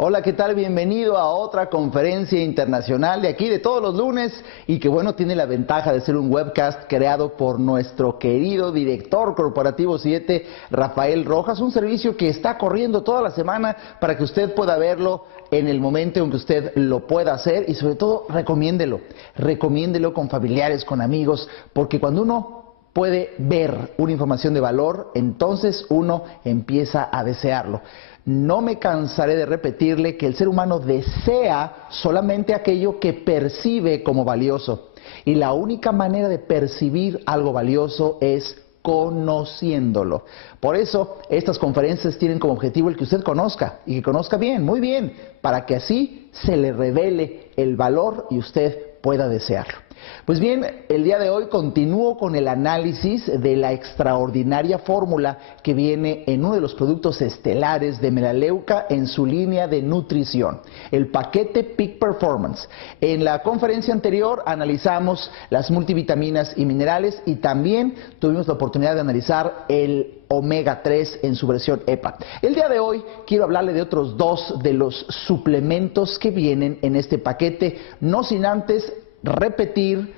Hola, ¿qué tal? Bienvenido a otra conferencia internacional de aquí de todos los lunes y que bueno, tiene la ventaja de ser un webcast creado por nuestro querido director corporativo 7, Rafael Rojas, un servicio que está corriendo toda la semana para que usted pueda verlo en el momento en que usted lo pueda hacer y sobre todo recomiéndelo con familiares, con amigos, porque cuando uno puede ver una información de valor, entonces uno empieza a desearlo. No me cansaré de repetirle que el ser humano desea solamente aquello que percibe como valioso. Y la única manera de percibir algo valioso es conociéndolo. Por eso, estas conferencias tienen como objetivo el que usted conozca, y que conozca bien, muy bien, para que así se le revele el valor y usted pueda desearlo. Pues bien, el día de hoy continúo con el análisis de la extraordinaria fórmula que viene en uno de los productos estelares de Melaleuca en su línea de nutrición, el paquete Peak Performance. En la conferencia anterior analizamos las multivitaminas y minerales y también tuvimos la oportunidad de analizar el omega 3 en su versión EPA. El día de hoy quiero hablarle de otros dos de los suplementos que vienen en este paquete, no sin antes repetir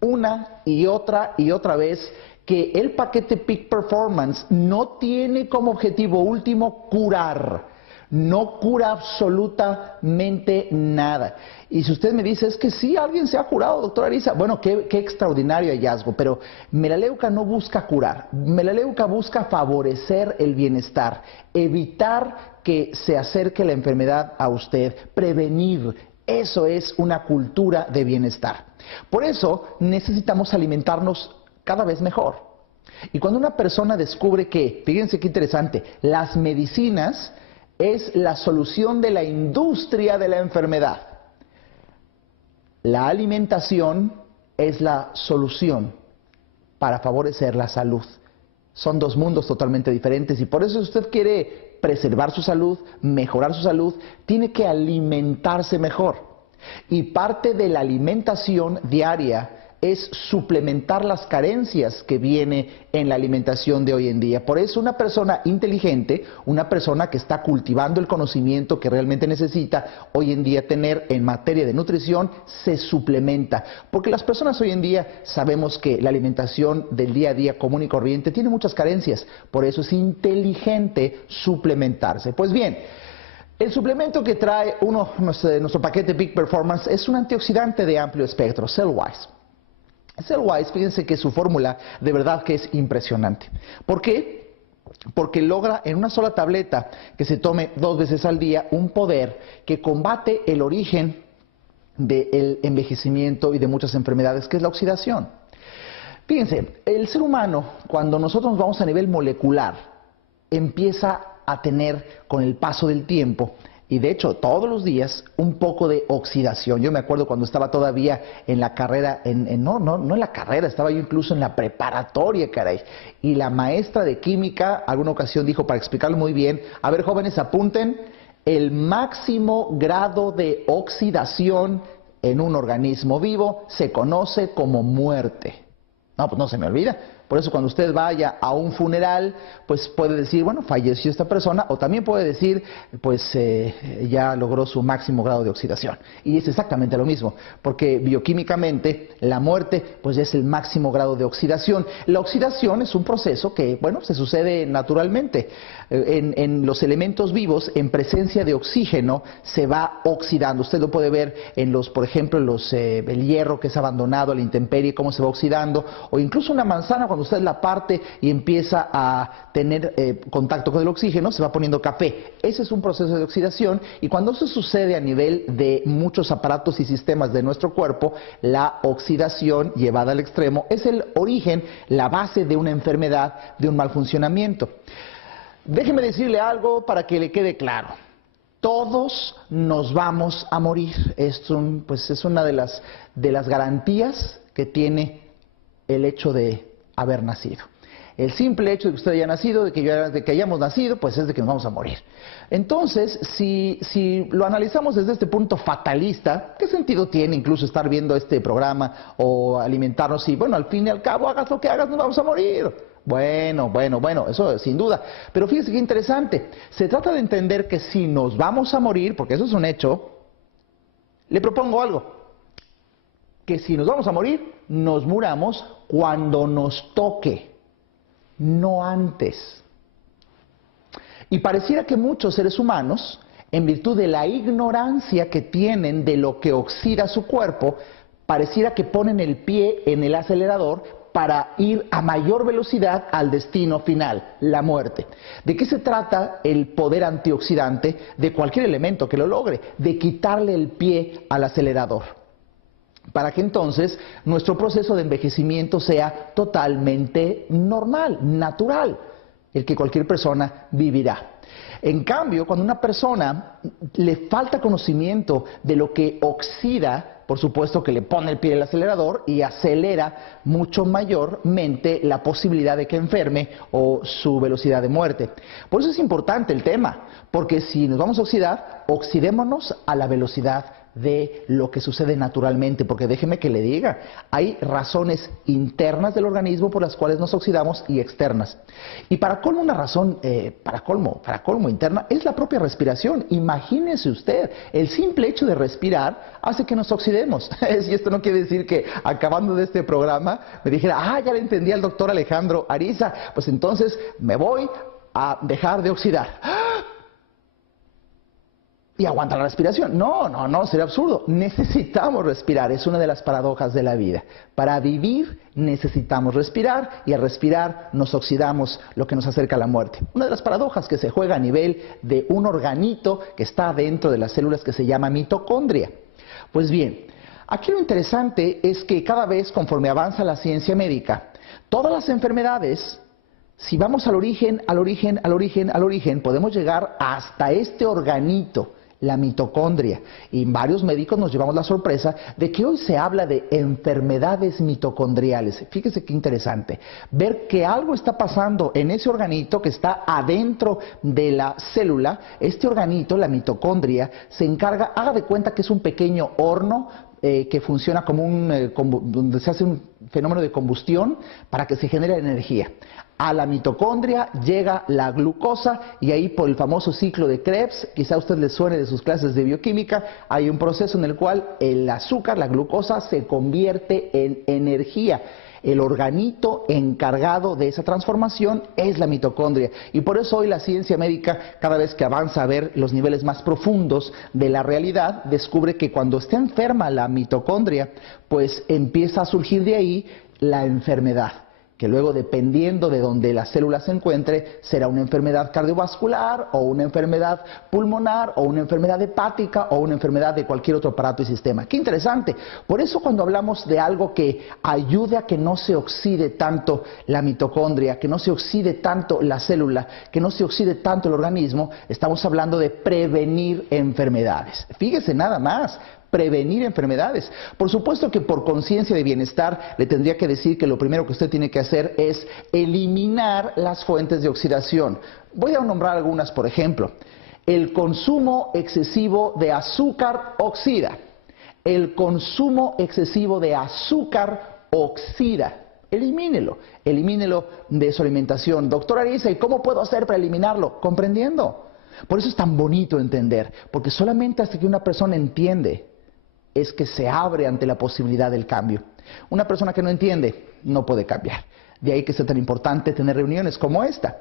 una y otra vez que el paquete Peak Performance no tiene como objetivo último curar. No cura absolutamente nada. Y si usted me dice, es que sí, alguien se ha curado, doctora Arisa, bueno, qué extraordinario hallazgo, pero Melaleuca no busca curar. Melaleuca busca favorecer el bienestar, evitar que se acerque la enfermedad a usted, prevenir. Eso es una cultura de bienestar. Por eso necesitamos alimentarnos cada vez mejor. Y cuando una persona descubre que, fíjense qué interesante, las medicinas es la solución de la industria de la enfermedad, la alimentación es la solución para favorecer la salud. Son dos mundos totalmente diferentes y por eso si usted quiere preservar su salud, mejorar su salud, tiene que alimentarse mejor. Y parte de la alimentación diaria es suplementar las carencias que viene en la alimentación de hoy en día. Por eso una persona inteligente, una persona que está cultivando el conocimiento que realmente necesita hoy en día tener en materia de nutrición, se suplementa. Porque las personas hoy en día sabemos que la alimentación del día a día común y corriente tiene muchas carencias. Por eso es inteligente suplementarse. Pues bien, el suplemento que trae nuestro paquete Peak Performance es un antioxidante de amplio espectro, Cellwise. Cellwise, fíjense que su fórmula de verdad que es impresionante. ¿Por qué? Porque logra en una sola tableta que se tome 2 veces al día un poder que combate el origen del envejecimiento y de muchas enfermedades, que es la oxidación. Fíjense, el ser humano, cuando nosotros nos vamos a nivel molecular, empieza a tener con el paso del tiempo, y de hecho todos los días, un poco de oxidación. Yo me acuerdo cuando estaba todavía en la carrera, no en la carrera, estaba yo incluso en la preparatoria, caray. Y la maestra de química, alguna ocasión dijo, para explicarlo muy bien, a ver jóvenes, apunten, el máximo grado de oxidación en un organismo vivo se conoce como muerte. No, pues no se me olvida. Por eso cuando usted vaya a un funeral, pues puede decir, bueno, falleció esta persona, o también puede decir, pues ya logró su máximo grado de oxidación. Y es exactamente lo mismo, porque bioquímicamente la muerte, pues es el máximo grado de oxidación. La oxidación es un proceso que, bueno, se sucede naturalmente. En los elementos vivos, en presencia de oxígeno, se va oxidando. Usted lo puede ver en por ejemplo, el hierro que es abandonado a la intemperie, cómo se va oxidando, o incluso una manzana, cuando usted la parte y empieza a tener contacto con el oxígeno, se va poniendo café. Ese es un proceso de oxidación, y cuando eso sucede a nivel de muchos aparatos y sistemas de nuestro cuerpo, la oxidación llevada al extremo es el origen, la base de una enfermedad, de un mal funcionamiento. Déjeme decirle algo para que le quede claro. Todos nos vamos a morir. Es una de las garantías que tiene el hecho de haber nacido. El simple hecho de que usted haya nacido, de que hayamos nacido, pues es de que nos vamos a morir. Entonces, si lo analizamos desde este punto fatalista, ¿qué sentido tiene incluso estar viendo este programa o alimentarnos? Y bueno, al fin y al cabo, hagas lo que hagas, nos vamos a morir. Bueno, eso sin duda. Pero fíjese qué interesante. Se trata de entender que si nos vamos a morir, porque eso es un hecho, le propongo algo. Que si nos vamos a morir, nos muramos cuando nos toque, no antes. Y pareciera que muchos seres humanos, en virtud de la ignorancia que tienen de lo que oxida su cuerpo, pareciera que ponen el pie en el acelerador para ir a mayor velocidad al destino final, la muerte. ¿De qué se trata el poder antioxidante de cualquier elemento que lo logre? De quitarle el pie al acelerador, para que entonces nuestro proceso de envejecimiento sea totalmente normal, natural, el que cualquier persona vivirá. En cambio, cuando a una persona le falta conocimiento de lo que oxida, por supuesto que le pone el pie al acelerador y acelera mucho mayormente la posibilidad de que enferme o su velocidad de muerte. Por eso es importante el tema, porque si nos vamos a oxidar, oxidémonos a la velocidad de lo que sucede naturalmente, porque déjeme que le diga, hay razones internas del organismo por las cuales nos oxidamos y externas. Y para colmo, una razón, para colmo interna, es la propia respiración. Imagínese usted, el simple hecho de respirar hace que nos oxidemos. Y esto no quiere decir que acabando de este programa me dijera, ya le entendí al doctor Alejandro Ariza, pues entonces me voy a dejar de oxidar. Y aguanta la respiración. No, sería absurdo. Necesitamos respirar, es una de las paradojas de la vida. Para vivir necesitamos respirar y al respirar nos oxidamos, lo que nos acerca a la muerte. Una de las paradojas que se juega a nivel de un organito que está dentro de las células que se llama mitocondria. Pues bien, aquí lo interesante es que cada vez conforme avanza la ciencia médica, todas las enfermedades, si vamos al origen, podemos llegar hasta este organito, la mitocondria. Y varios médicos nos llevamos la sorpresa de que hoy se habla de enfermedades mitocondriales. Fíjese qué interesante. Ver que algo está pasando en ese organito que está adentro de la célula. Este organito, la mitocondria, se encarga, haga de cuenta que es un pequeño horno que funciona como donde se hace un fenómeno de combustión para que se genere energía. A la mitocondria llega la glucosa y ahí por el famoso ciclo de Krebs, quizá a usted le suene de sus clases de bioquímica, hay un proceso en el cual el azúcar, la glucosa, se convierte en energía. El organito encargado de esa transformación es la mitocondria. Y por eso hoy la ciencia médica, cada vez que avanza a ver los niveles más profundos de la realidad, descubre que cuando está enferma la mitocondria, pues empieza a surgir de ahí la enfermedad, que luego, dependiendo de donde la célula se encuentre, será una enfermedad cardiovascular o una enfermedad pulmonar o una enfermedad hepática o una enfermedad de cualquier otro aparato y sistema. ¡Qué interesante! Por eso cuando hablamos de algo que ayude a que no se oxide tanto la mitocondria, que no se oxide tanto la célula, que no se oxide tanto el organismo, estamos hablando de prevenir enfermedades. Fíjese nada más. Prevenir enfermedades. Por supuesto que por conciencia de bienestar le tendría que decir que lo primero que usted tiene que hacer es eliminar las fuentes de oxidación. Voy a nombrar algunas, por ejemplo. El consumo excesivo de azúcar oxida. El consumo excesivo de azúcar oxida. Elimínelo de su alimentación. Doctor Ariza, ¿y cómo puedo hacer para eliminarlo? Comprendiendo. Por eso es tan bonito entender, porque solamente hasta que una persona entiende es que se abre ante la posibilidad del cambio. Una persona que no entiende no puede cambiar. De ahí que sea tan importante tener reuniones como esta.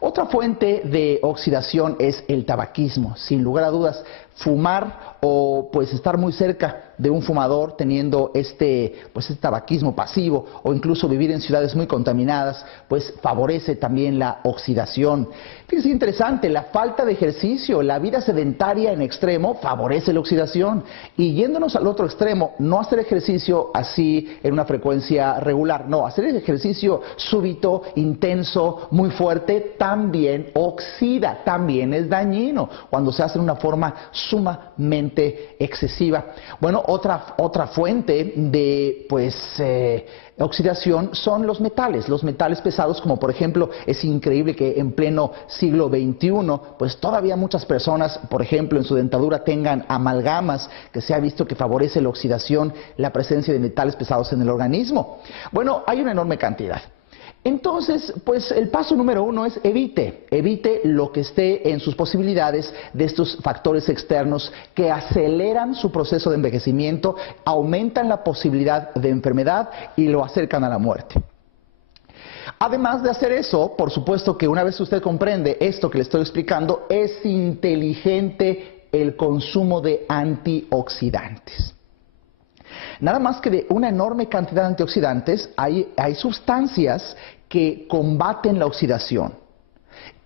Otra fuente de oxidación es el tabaquismo. Sin lugar a dudas, fumar o pues estar muy cerca de un fumador teniendo este tabaquismo pasivo o incluso vivir en ciudades muy contaminadas, pues favorece también la oxidación. Fíjense interesante, la falta de ejercicio, la vida sedentaria en extremo favorece la oxidación. Y yéndonos al otro extremo, no hacer ejercicio así en una frecuencia regular, no, hacer ejercicio súbito, intenso, muy fuerte, también oxida, también es dañino cuando se hace de una forma sumamente excesiva. Bueno, otra fuente de oxidación son los metales pesados, como por ejemplo, es increíble que en pleno siglo XXI, pues todavía muchas personas, por ejemplo, en su dentadura tengan amalgamas, que se ha visto que favorece la oxidación, la presencia de metales pesados en el organismo. Bueno, hay una enorme cantidad. Entonces, pues el paso número 1 es evite lo que esté en sus posibilidades de estos factores externos que aceleran su proceso de envejecimiento, aumentan la posibilidad de enfermedad y lo acercan a la muerte. Además de hacer eso, por supuesto que una vez usted comprende esto que le estoy explicando, es inteligente el consumo de antioxidantes. Nada más que de una enorme cantidad de antioxidantes, hay sustancias que combaten la oxidación.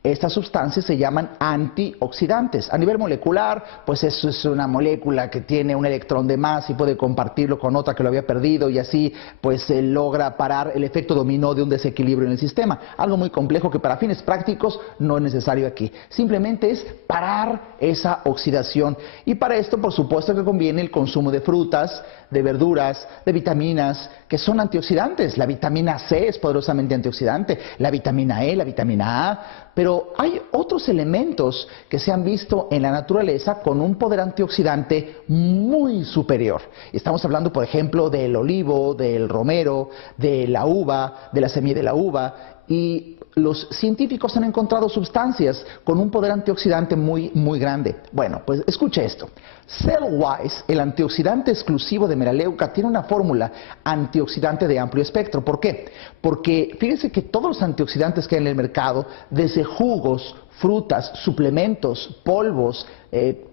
Estas sustancias se llaman antioxidantes. A nivel molecular, pues eso es una molécula que tiene un electrón de más y puede compartirlo con otra que lo había perdido y así pues se logra parar el efecto dominó de un desequilibrio en el sistema. Algo muy complejo que para fines prácticos no es necesario aquí. Simplemente es parar esa oxidación. Y para esto, por supuesto que conviene el consumo de frutas, de verduras, de vitaminas, que son antioxidantes. La vitamina C es poderosamente antioxidante, la vitamina E, la vitamina A, pero hay otros elementos que se han visto en la naturaleza con un poder antioxidante muy superior. Estamos hablando, por ejemplo, del olivo, del romero, de la uva, de la semilla de la uva, y los científicos han encontrado sustancias con un poder antioxidante muy grande. Bueno, pues escuche esto. Cellwise, el antioxidante exclusivo de Melaleuca, tiene una fórmula antioxidante de amplio espectro. ¿Por qué? Porque fíjense que todos los antioxidantes que hay en el mercado, desde jugos, frutas, suplementos, polvos,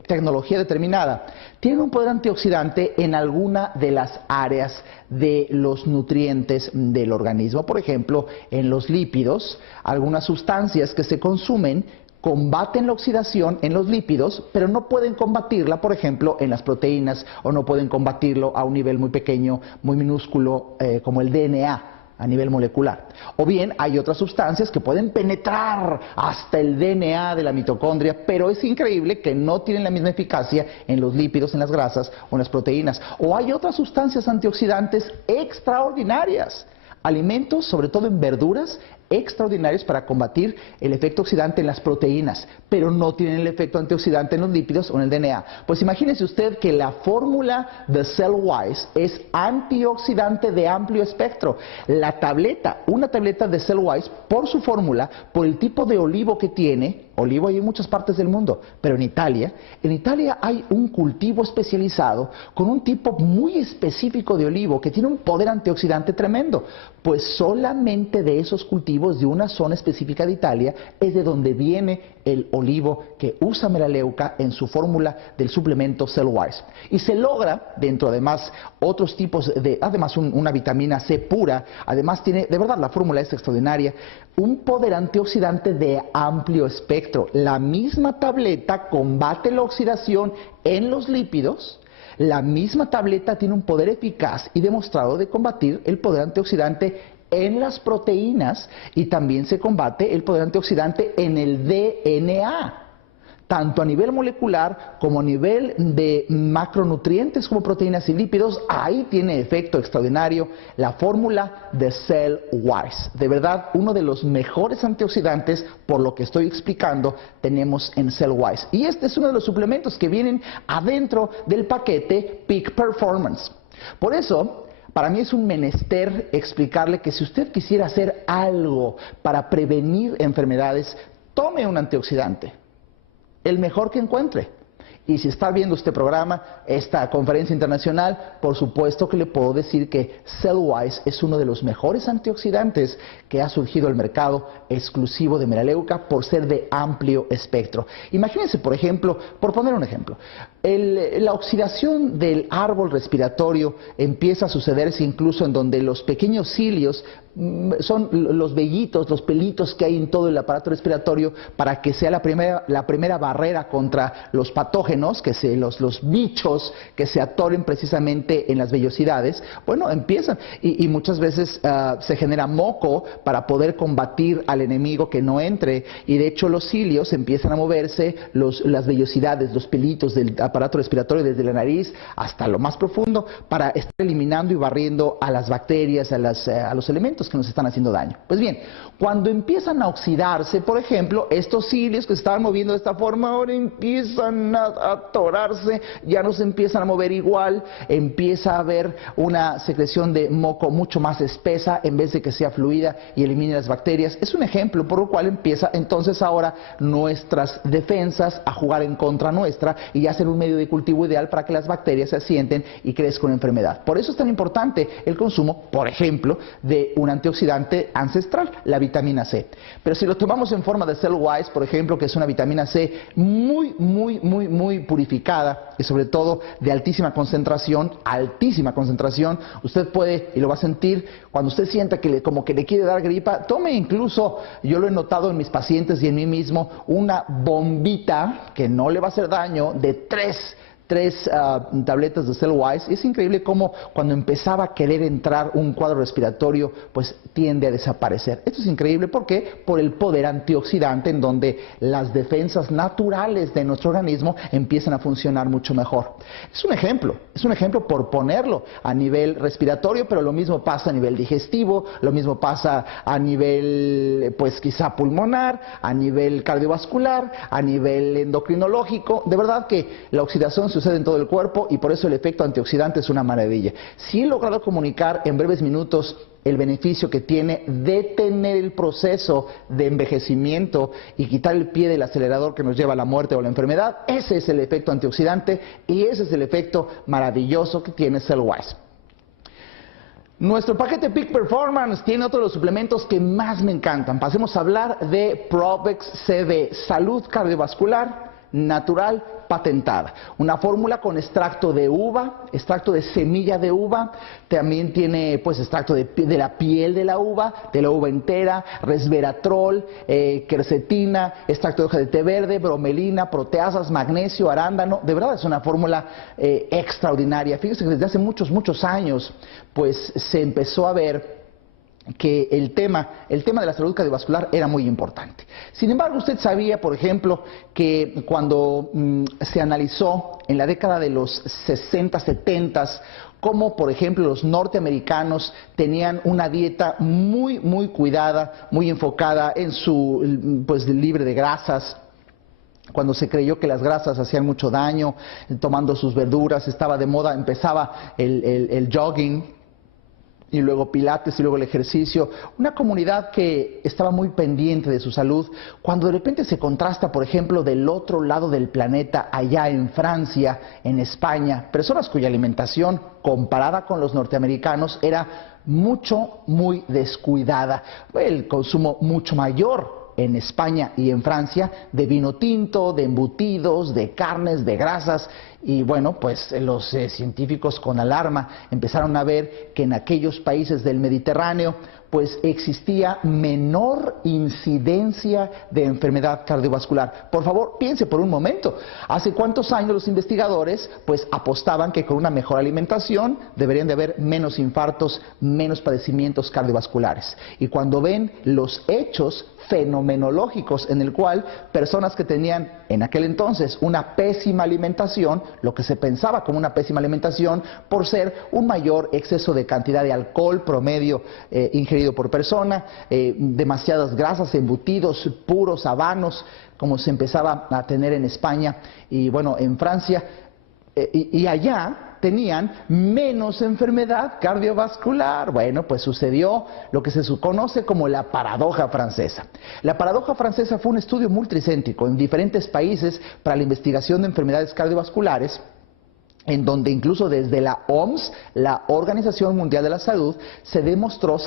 tecnología determinada, tienen un poder antioxidante en alguna de las áreas de los nutrientes del organismo. Por ejemplo, en los lípidos, algunas sustancias que se consumen combaten la oxidación en los lípidos, pero no pueden combatirla, por ejemplo, en las proteínas, o no pueden combatirlo a un nivel muy pequeño, muy minúsculo, como el DNA. A nivel molecular. O bien hay otras sustancias que pueden penetrar hasta el DNA de la mitocondria, pero es increíble que no tienen la misma eficacia en los lípidos, en las grasas o en las proteínas. O hay otras sustancias antioxidantes extraordinarias. Alimentos, sobre todo en verduras, extraordinarios para combatir el efecto oxidante en las proteínas, pero no tienen el efecto antioxidante en los lípidos o en el DNA. Pues imagínese usted que la fórmula de Cellwise es antioxidante de amplio espectro. La tableta, una tableta de Cellwise, por su fórmula, por el tipo de olivo que tiene, olivo hay en muchas partes del mundo, pero en Italia hay un cultivo especializado con un tipo muy específico de olivo que tiene un poder antioxidante tremendo. Pues solamente de esos cultivos de una zona específica de Italia es de donde viene el olivo que usa Melaleuca en su fórmula del suplemento Cellwise. Y se logra, dentro además otros tipos de, además una vitamina C pura, además tiene, de verdad la fórmula es extraordinaria, un poder antioxidante de amplio espectro. La misma tableta combate la oxidación en los lípidos. La misma tableta tiene un poder eficaz y demostrado de combatir el poder antioxidante en las proteínas y también se combate el poder antioxidante en el DNA, tanto a nivel molecular como a nivel de macronutrientes como proteínas y lípidos. Ahí tiene efecto extraordinario la fórmula de Cellwise. De verdad, uno de los mejores antioxidantes, por lo que estoy explicando, tenemos en Cellwise. Y este es uno de los suplementos que vienen adentro del paquete Peak Performance. Por eso, para mí es un menester explicarle que si usted quisiera hacer algo para prevenir enfermedades, tome un antioxidante, el mejor que encuentre. Y si está viendo este programa, esta conferencia internacional, por supuesto que le puedo decir que Cellwise es uno de los mejores antioxidantes que ha surgido al mercado, exclusivo de Melaleuca, por ser de amplio espectro. Imagínense, por ejemplo, por poner un ejemplo, la oxidación del árbol respiratorio empieza a sucederse incluso en donde los pequeños cilios son los vellitos, los pelitos que hay en todo el aparato respiratorio para que sea la primera barrera contra los patógenos, que los bichos que se atoren precisamente en las vellosidades. Bueno, empiezan y muchas veces se genera moco para poder combatir al enemigo que no entre, y de hecho los cilios empiezan a moverse, las vellosidades, los pelitos del aparato respiratorio desde la nariz hasta lo más profundo para estar eliminando y barriendo a las bacterias, a los elementos alimentos que nos están haciendo daño. Pues bien, cuando empiezan a oxidarse, por ejemplo, estos cilios que se estaban moviendo de esta forma, ahora empiezan a atorarse, ya no se empiezan a mover igual, empieza a haber una secreción de moco mucho más espesa en vez de que sea fluida y elimine las bacterias. Es un ejemplo por lo cual empieza entonces ahora nuestras defensas a jugar en contra nuestra y hacen un medio de cultivo ideal para que las bacterias se asienten y crezcan una enfermedad. Por eso es tan importante el consumo, por ejemplo, de un antioxidante ancestral, la vitamina C. Pero si lo tomamos en forma de Cellwise, por ejemplo, que es una vitamina C muy purificada y sobre todo de altísima concentración, usted puede, y lo va a sentir, cuando usted sienta que como que le quiere dar gripa, tome incluso, yo lo he notado en mis pacientes y en mí mismo, una bombita que no le va a hacer daño de tres tabletas de Cellwise. Es increíble cómo cuando empezaba a querer entrar un cuadro respiratorio, pues tiende a desaparecer. Esto es increíble, ¿por qué? Por el poder antioxidante en donde las defensas naturales de nuestro organismo empiezan a funcionar mucho mejor. Es un ejemplo por ponerlo a nivel respiratorio, pero lo mismo pasa a nivel digestivo, lo mismo pasa a nivel, pues quizá pulmonar, a nivel cardiovascular, a nivel endocrinológico. De verdad que la oxidación sucede en todo el cuerpo y por eso el efecto antioxidante es una maravilla. Sí he logrado comunicar en breves minutos el beneficio que tiene detener el proceso de envejecimiento y quitar el pie del acelerador que nos lleva a la muerte o la enfermedad. Ese es el efecto antioxidante y ese es el efecto maravilloso que tiene Cellwise. Nuestro paquete Peak Performance tiene otro de los suplementos que más me encantan. Pasemos a hablar de Provex CB, salud cardiovascular natural patentada. Una fórmula con extracto de uva, extracto de semilla de uva, también tiene pues extracto de la piel de la uva entera, resveratrol, quercetina, extracto de hoja de té verde, bromelina, proteasas, magnesio, arándano. De verdad es una fórmula extraordinaria. Fíjense que desde hace muchos años pues se empezó a ver que el tema de la salud cardiovascular era muy importante. Sin embargo, usted sabía, por ejemplo, que cuando se analizó en la década de los 60, 70, cómo, por ejemplo, los norteamericanos tenían una dieta muy cuidada, muy enfocada en su, pues, libre de grasas, cuando se creyó que las grasas hacían mucho daño, tomando sus verduras, estaba de moda, empezaba el jogging, y luego pilates y luego el ejercicio, una comunidad que estaba muy pendiente de su salud, cuando de repente se contrasta, por ejemplo, del otro lado del planeta, allá en Francia, en España, personas cuya alimentación comparada con los norteamericanos era muy descuidada, el consumo mucho mayor en España y en Francia de vino tinto, de embutidos, de carnes, de grasas. Y bueno, pues los científicos con alarma empezaron a ver que en aquellos países del Mediterráneo pues existía menor incidencia de enfermedad cardiovascular. Por favor, piense por un momento, ¿hace cuántos años los investigadores pues apostaban que con una mejor alimentación deberían de haber menos infartos, menos padecimientos cardiovasculares? Y cuando ven los hechos fenomenológicos en el cual personas que tenían en aquel entonces una pésima alimentación, lo que se pensaba como una pésima alimentación por ser un mayor exceso de cantidad de alcohol promedio ingerido por persona, demasiadas grasas, embutidos puros, habanos, como se empezaba a tener en España y bueno, en Francia, y allá tenían menos enfermedad cardiovascular. Bueno, pues sucedió lo que se conoce como la paradoja francesa. La paradoja francesa fue un estudio multicéntrico en diferentes países para la investigación de enfermedades cardiovasculares, en donde incluso desde la OMS, la Organización Mundial de la Salud, se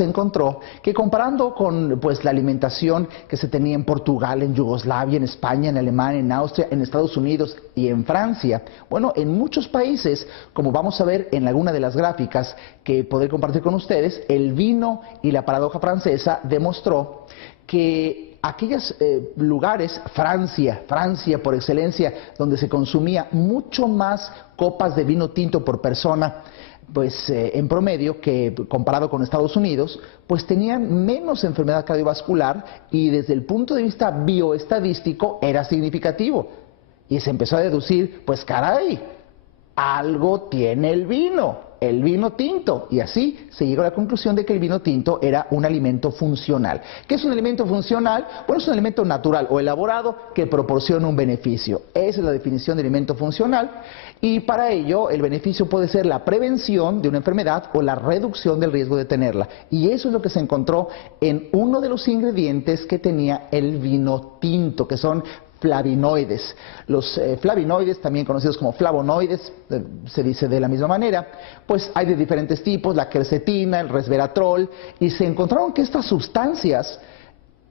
encontró que comparando con pues la alimentación que se tenía en Portugal, en Yugoslavia, en España, en Alemania, en Austria, en Estados Unidos y en Francia, bueno, en muchos países, como vamos a ver en alguna de las gráficas que podré compartir con ustedes, el vino y la paradoja francesa demostró que aquellos lugares, Francia por excelencia, donde se consumía mucho más copas de vino tinto por persona, pues en promedio que comparado con Estados Unidos, pues tenían menos enfermedad cardiovascular y desde el punto de vista bioestadístico era significativo. Y se empezó a deducir, pues caray, algo tiene el vino. el vino tinto. Y así se llegó a la conclusión de que el vino tinto era un alimento funcional. ¿Qué es un alimento funcional? Bueno, es un alimento natural o elaborado que proporciona un beneficio. Esa es la definición de alimento funcional. Y para ello, el beneficio puede ser la prevención de una enfermedad o la reducción del riesgo de tenerla. Y eso es lo que se encontró en uno de los ingredientes que tenía el vino tinto, que son flavonoides. Los flavonoides, también conocidos como flavonoides, se dice de la misma manera, pues hay de diferentes tipos, la quercetina, el resveratrol, y se encontraron que estas sustancias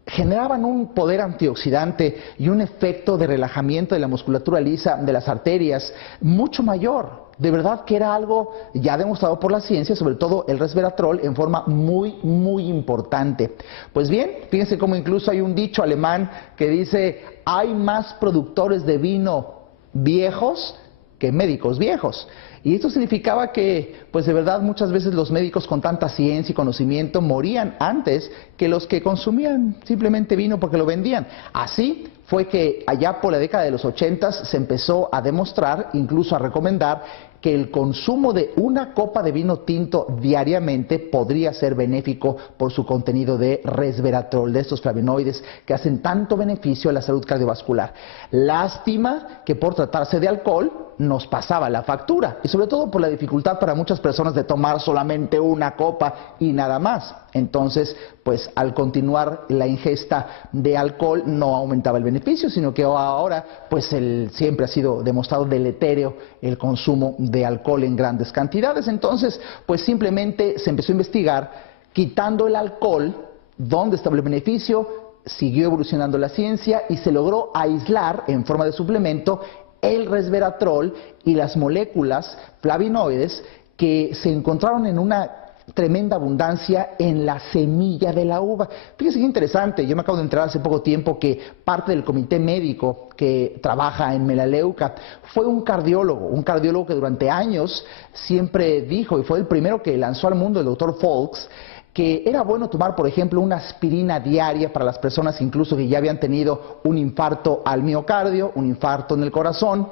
generaban un poder antioxidante y un efecto de relajamiento de la musculatura lisa de las arterias mucho mayor. De verdad que era algo ya demostrado por la ciencia, sobre todo el resveratrol, en forma muy importante. Pues bien, fíjense cómo incluso hay un dicho alemán que dice: hay más productores de vino viejos que médicos viejos. Y esto significaba que, pues de verdad, muchas veces los médicos con tanta ciencia y conocimiento morían antes que los que consumían simplemente vino porque lo vendían. Así fue que allá por la década de los 80 se empezó a demostrar, incluso a recomendar, que el consumo de una copa de vino tinto diariamente podría ser benéfico por su contenido de resveratrol, de estos flavonoides que hacen tanto beneficio a la salud cardiovascular. Lástima que por tratarse de alcohol nos pasaba la factura, y sobre todo por la dificultad para muchas personas de tomar solamente una copa y nada más. Entonces, pues al continuar la ingesta de alcohol no aumentaba el beneficio, sino que ahora pues siempre ha sido demostrado deletérea el consumo de alcohol en grandes cantidades. Entonces, pues simplemente se empezó a investigar quitando el alcohol, dónde estaba el beneficio, siguió evolucionando la ciencia y se logró aislar en forma de suplemento el resveratrol y las moléculas flavonoides que se encontraron en una tremenda abundancia en la semilla de la uva. Fíjense qué interesante, yo me acabo de enterar hace poco tiempo que parte del comité médico que trabaja en Melaleuca fue un cardiólogo que durante años siempre dijo, y fue el primero que lanzó al mundo, el doctor Folks, que era bueno tomar, por ejemplo, una aspirina diaria para las personas incluso que ya habían tenido un infarto al miocardio, un infarto en el corazón,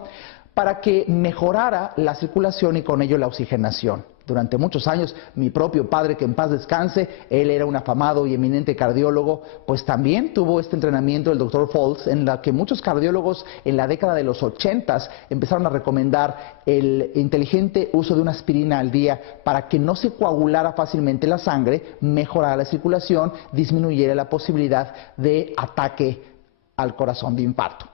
para que mejorara la circulación y con ello la oxigenación. Durante muchos años, mi propio padre, que en paz descanse, él era un afamado y eminente cardiólogo, pues también tuvo este entrenamiento del Dr. Folks, en la que muchos cardiólogos en la década de los 80 empezaron a recomendar el inteligente uso de una aspirina al día para que no se coagulara fácilmente la sangre, mejorara la circulación, disminuyera la posibilidad de ataque al corazón, de infarto.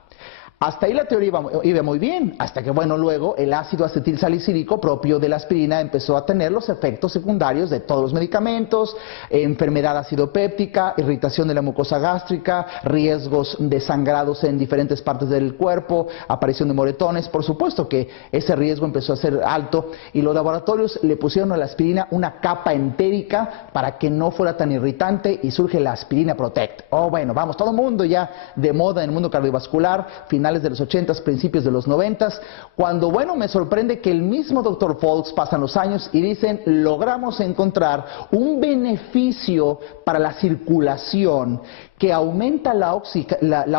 Hasta ahí la teoría iba muy bien, hasta que, bueno, luego el ácido acetilsalicílico propio de la aspirina empezó a tener los efectos secundarios de todos los medicamentos, enfermedad acidopéptica, irritación de la mucosa gástrica, riesgos de sangrados en diferentes partes del cuerpo, aparición de moretones. Por supuesto que ese riesgo empezó a ser alto y los laboratorios le pusieron a la aspirina una capa entérica para que no fuera tan irritante y surge la aspirina Protect. Oh, bueno, vamos, todo el mundo ya de moda en el mundo cardiovascular, finales de los 80s, principios de los 90s, cuando, bueno, me sorprende que el mismo Dr. Folks pasan los años y dicen, logramos encontrar un beneficio para la circulación que aumenta la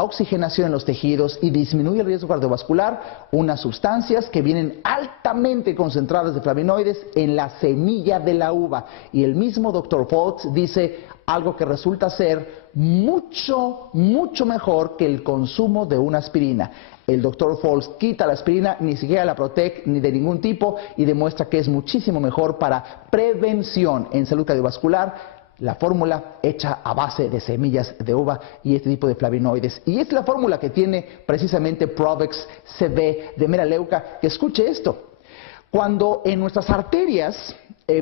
oxigenación en los tejidos y disminuye el riesgo cardiovascular, unas sustancias que vienen altamente concentradas de flavonoides en la semilla de la uva. Y el mismo Dr. Folks dice algo que resulta ser mucho mejor que el consumo de una aspirina. El Dr. Folks quita la aspirina, ni siquiera la Protect, ni de ningún tipo, y demuestra que es muchísimo mejor para prevención en salud cardiovascular. La fórmula hecha a base de semillas de uva y este tipo de flavonoides. Y es la fórmula que tiene precisamente Provex CB de Melaleuca. Que escuche esto. Cuando en nuestras arterias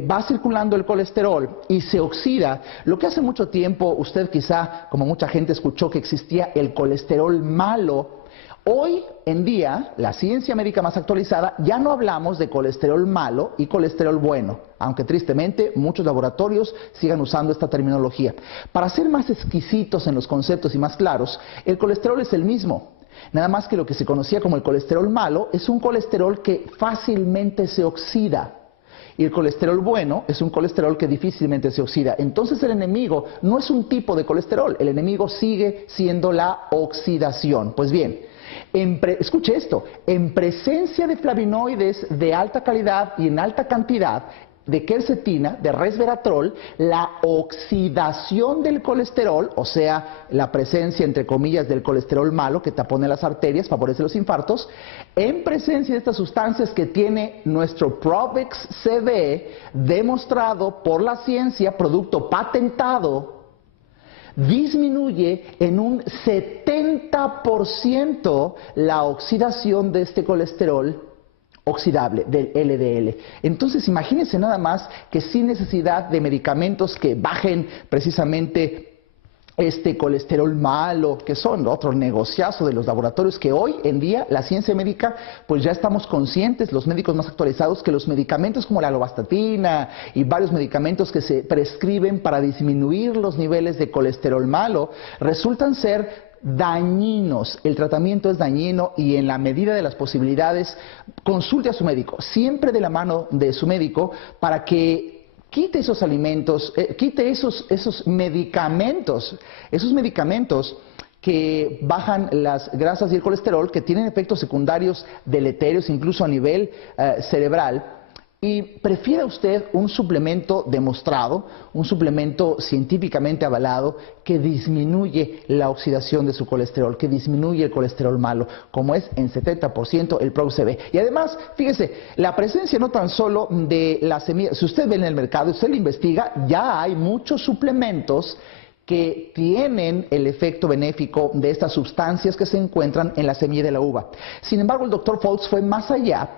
va circulando el colesterol y se oxida, lo que hace mucho tiempo usted quizá, como mucha gente, escuchó que existía el colesterol malo. Hoy en día, la ciencia médica más actualizada, ya no hablamos de colesterol malo y colesterol bueno, aunque tristemente muchos laboratorios sigan usando esta terminología. Para ser más exquisitos en los conceptos y más claros, el colesterol es el mismo. Nada más que lo que se conocía como el colesterol malo es un colesterol que fácilmente se oxida. Y el colesterol bueno es un colesterol que difícilmente se oxida. Entonces el enemigo no es un tipo de colesterol, el enemigo sigue siendo la oxidación. Pues bien, Escuche esto, en presencia de flavonoides de alta calidad y en alta cantidad, de quercetina, de resveratrol, la oxidación del colesterol, o sea, la presencia, entre comillas, del colesterol malo que tapone las arterias, favorece los infartos, en presencia de estas sustancias que tiene nuestro Provex CV, demostrado por la ciencia, producto patentado, disminuye en un 70% la oxidación de este colesterol oxidable, del LDL. Entonces, imagínense nada más que sin necesidad de medicamentos que bajen precisamente este colesterol malo, que son otro negociazo de los laboratorios, que hoy en día la ciencia médica, pues ya estamos conscientes, los médicos más actualizados, que los medicamentos como la lovastatina y varios medicamentos que se prescriben para disminuir los niveles de colesterol malo, resultan ser dañinos. El tratamiento es dañino y en la medida de las posibilidades consulte a su médico, siempre de la mano de su médico, para que quite esos alimentos, quite esos medicamentos que bajan las grasas y el colesterol, que tienen efectos secundarios deleterios incluso a nivel cerebral. Y prefiera usted un suplemento demostrado, un suplemento científicamente avalado que disminuye la oxidación de su colesterol, que disminuye el colesterol malo, como es en 70% el Provex CV. Y además, fíjese, la presencia no tan solo de la semilla, si usted ve en el mercado, usted lo investiga, ya hay muchos suplementos que tienen el efecto benéfico de estas sustancias que se encuentran en la semilla de la uva. Sin embargo, el Dr. Folks fue más allá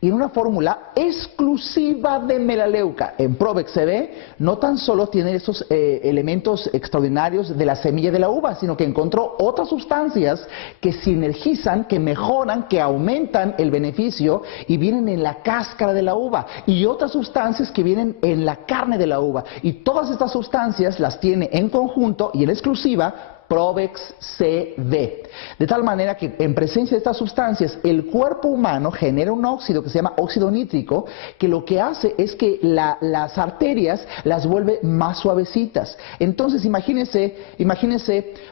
y en una fórmula exclusiva de melaleuca en Provex CV no tan solo tiene esos elementos extraordinarios de la semilla de la uva, sino que encontró otras sustancias que sinergizan, que mejoran, que aumentan el beneficio y vienen en la cáscara de la uva, y otras sustancias que vienen en la carne de la uva, y todas estas sustancias las tiene en conjunto y en exclusiva Provex CV. De tal manera que en presencia de estas sustancias el cuerpo humano genera un óxido que se llama óxido nítrico, que lo que hace es que las arterias las vuelve más suavecitas. Entonces imagínense,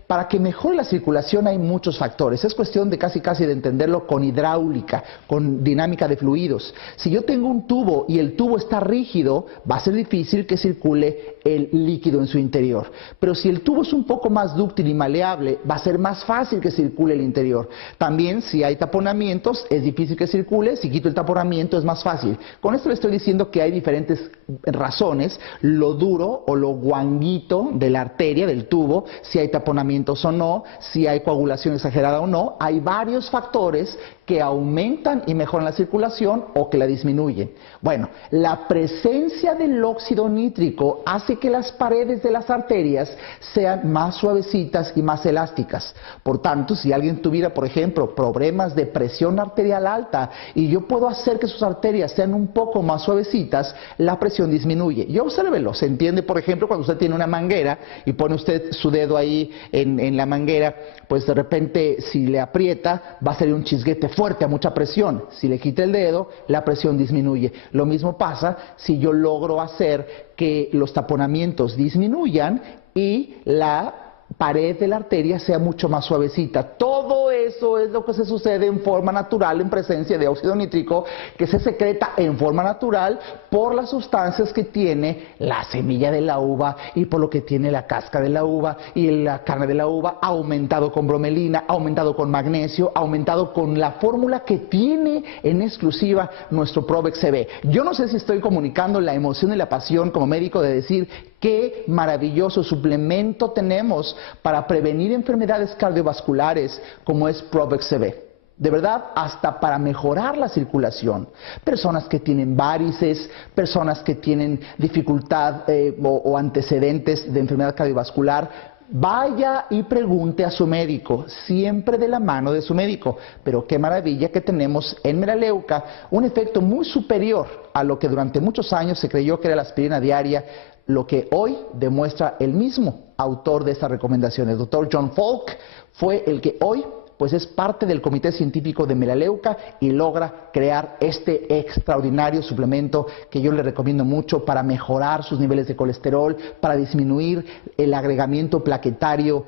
para que mejore la circulación hay muchos factores. Es cuestión de casi de entenderlo con hidráulica, con dinámica de fluidos. Si yo tengo un tubo y el tubo está rígido, va a ser difícil que circule el líquido en su interior. Pero si el tubo es un poco más dúctil y maleable, va a ser más fácil que circule el interior. También, si hay taponamientos, es difícil que circule. Si quito el taponamiento, es más fácil. Con esto le estoy diciendo que hay diferentes razones: lo duro o lo guanguito de la arteria, del tubo, si hay taponamientos o no, si hay coagulación exagerada o no. Hay varios factores que aumentan y mejoran la circulación o que la disminuyen. Bueno, la presencia del óxido nítrico hace que las paredes de las arterias sean más suavecitas y más elásticas. Por tanto, si alguien tuviera, por ejemplo, problemas de presión arterial alta y yo puedo hacer que sus arterias sean un poco más suavecitas, la presión disminuye. Y obsérvelo, se entiende, por ejemplo, cuando usted tiene una manguera y pone usted su dedo ahí en la manguera, pues de repente si le aprieta va a salir un chisguete fuerte a mucha presión. Si le quita el dedo, la presión disminuye. Lo mismo pasa si yo logro hacer que los taponamientos disminuyan y la pared de la arteria sea mucho más suavecita. Todo eso es lo que se sucede en forma natural en presencia de óxido nítrico, que se secreta en forma natural por las sustancias que tiene la semilla de la uva y por lo que tiene la cáscara de la uva y la carne de la uva, aumentado con bromelina, aumentado con magnesio, aumentado con la fórmula que tiene en exclusiva nuestro Provex CV. Yo no sé si estoy comunicando la emoción y la pasión como médico de decir qué maravilloso suplemento tenemos para prevenir enfermedades cardiovasculares como es Provex CV. De verdad, hasta para mejorar la circulación. Personas que tienen varices, personas que tienen dificultad o antecedentes de enfermedad cardiovascular, vaya y pregunte a su médico, siempre de la mano de su médico. Pero qué maravilla que tenemos en melaleuca un efecto muy superior a lo que durante muchos años se creyó que era la aspirina diaria, lo que hoy demuestra el mismo autor de esta recomendación. El doctor John Falk fue el que hoy pues es parte del comité científico de Melaleuca y logra crear este extraordinario suplemento que yo le recomiendo mucho para mejorar sus niveles de colesterol, para disminuir el agregamiento plaquetario.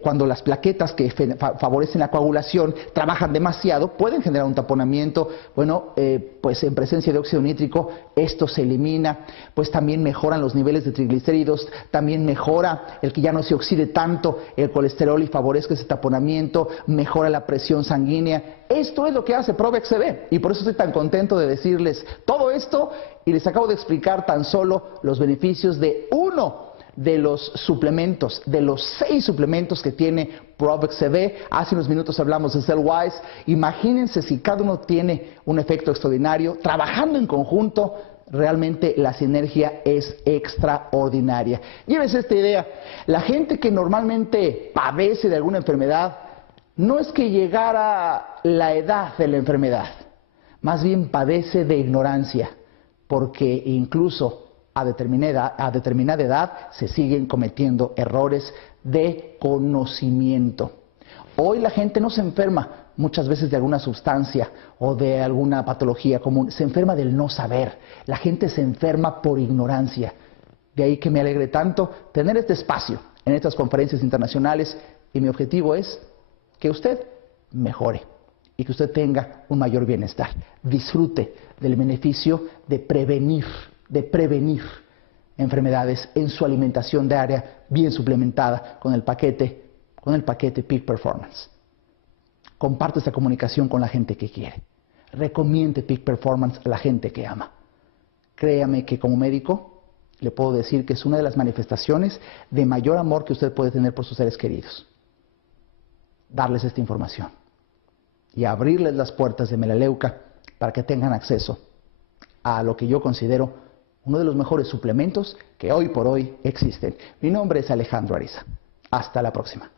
Cuando las plaquetas que favorecen la coagulación trabajan demasiado, pueden generar un taponamiento. Bueno, pues en presencia de óxido nítrico esto se elimina. Pues también mejoran los niveles de triglicéridos, también mejora el que ya no se oxide tanto el colesterol y favorezca ese taponamiento, mejora la presión sanguínea. Esto es lo que hace Provex CB y por eso estoy tan contento de decirles todo esto y les acabo de explicar tan solo los beneficios de uno de los suplementos, de los 6 suplementos que tiene Provex CB. Hace unos minutos hablamos de Cellwise. Imagínense si cada uno tiene un efecto extraordinario, trabajando en conjunto. Realmente la sinergia es extraordinaria. Llévese esta idea. La gente que normalmente padece de alguna enfermedad, no es que llegara la edad de la enfermedad, más bien padece de ignorancia, porque incluso a determinada edad se siguen cometiendo errores de conocimiento. Hoy la gente no se enferma muchas veces de alguna sustancia o de alguna patología común, se enferma del no saber. La gente se enferma por ignorancia. De ahí que me alegre tanto tener este espacio en estas conferencias internacionales y mi objetivo es que usted mejore y que usted tenga un mayor bienestar. Disfrute del beneficio de prevenir enfermedades en su alimentación diaria bien suplementada con el paquete Peak Performance. Comparte esta comunicación con la gente que quiere. Recomiende Peak Performance a la gente que ama. Créame que como médico le puedo decir que es una de las manifestaciones de mayor amor que usted puede tener por sus seres queridos. Darles esta información y abrirles las puertas de Melaleuca para que tengan acceso a lo que yo considero uno de los mejores suplementos que hoy por hoy existen. Mi nombre es Alejandro Ariza. Hasta la próxima.